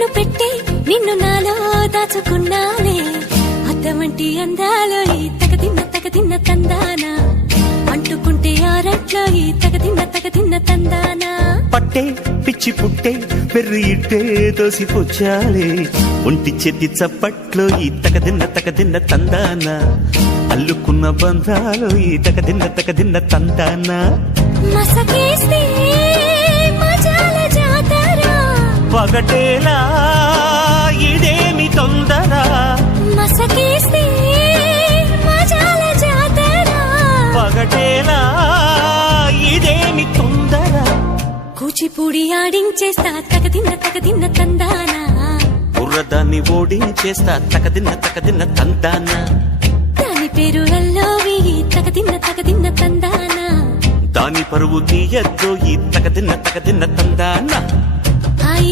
కన్ను పెట్టే నిన్ను నాలో దాచుకున్నానే అద్దమంటి అందాలో ఈ తగదిన్న తందానా అంటుకుంటే ఆరట్లో ఈ తగదిన్న తందానా పట్టే పిచ్చి పుట్టే పెర్రి ఇట్టే దోసిపుచ్చాలే ఒంటి చెట్టి చప్పట్లో ఈ తగదిన్న తందానా అల్లుకున్న బంధాలు ఈ తగదిన్న తందానా మసకేస్తే మజాల జాతర పగటేలా ఇదేమి తొందర మసకేస్తే మజాల జాతర పగటేలా ఇదేమి తొందర కూచిపూడి ఆడించేస్తా తగదిన్న తందానా బుర్రదాన్ని ఓడించేస్తా తగదిన్న తందానా దాని పేరు అల్లోవి తగదిన్న తందానా దాని పరువు తీయద్దు ఈ తగదిన్న తందానా